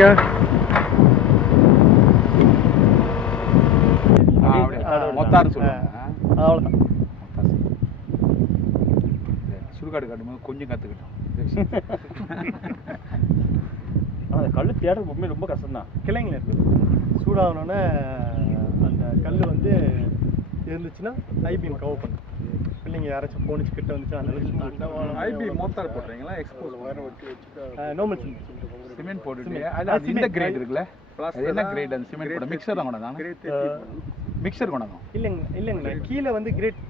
சொல்லுங்க. மொத்தாரு சொல்லுவாங்க. அவ்வளோதான். சுடுகாடு காட்டும்போது கொஞ்சம் கற்றுக்கிட்டோம். ஆனால் அந்த கல் தேடுறது உண்மையை ரொம்ப கஷ்டம்தான். கிளைங்கள இருக்குது. சூடாகணுன்னே அந்த கல் வந்து இருந்துச்சுன்னா ஐபீம் கவர் பண்ணும். பிள்ளைங்க யாராச்சும் போனிச்சு கிட்ட வந்துச்சுன்னா அந்த ஐபி மோத்தார் போடுறீங்களா? எக்ஸ்போஸ் நார்மல் சிமெண்ட் போட்டுட்டு அது இந்த கிரேட் இருக்குல்ல, என்ன கிரேட்? அந்த சிமெண்ட் போட மிக்சர் தான் கொண்டாங்க. மிக்சர் கொண்டாங்க. இல்லைங்க கீழே வந்து கிரேட்